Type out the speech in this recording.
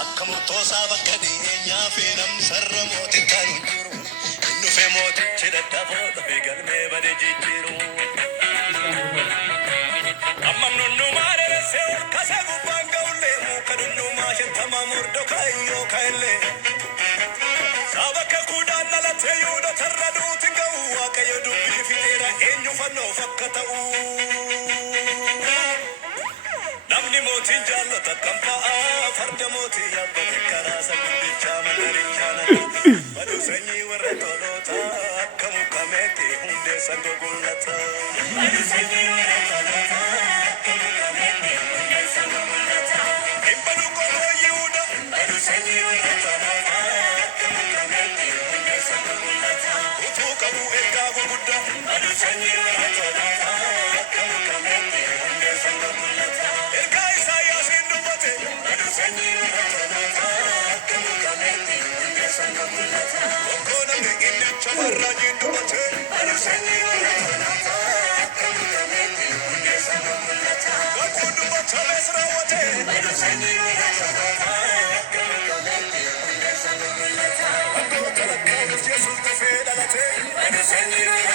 Akamutosa bakadi nyaafenam sarramooti tarujiru innu femooti chidaddafoota figalme bade jijjiru amamnunnu maarere se'u kasa gubbanga ulle mukadunnu maashentama murdo kayyo kaille sabaka kudaan lalate yuuda tarraduuti ga'u waaqayyo dubbii fiteera eenyu fannoo fakkata'u namni mootiin jaallata kan ta'a farda mootii yabbate karaa saguddicha magarichaana badu sanyii warra toloota akka mukameetti hundee sanga gullata badu sanyii warra toloota akka mukameetti hundee sanga gullata ibbadu qomoo yihuda badu sanyii warra toloota akka mukameetti hundee sanga gullata utuu qabu ergaa gurgudda badu sanyii warra toloota akka mukameetti hundee sanga gullata ergaa Isaayyaasiin dubbate badu sanyii warra toloota akka mukameetti hundee sanga gullata okkoo namni inni chamarraa jiin dubbate badu sanyii warra toloota akka mukameetti hundee sanga gullata kakuu dubbatames raawwate badu sanyii warra toloota akka mukameetti hundee sanga gullata bakkoota lakkaa'uuf Yesuus dafee dhalate badu sanyii warra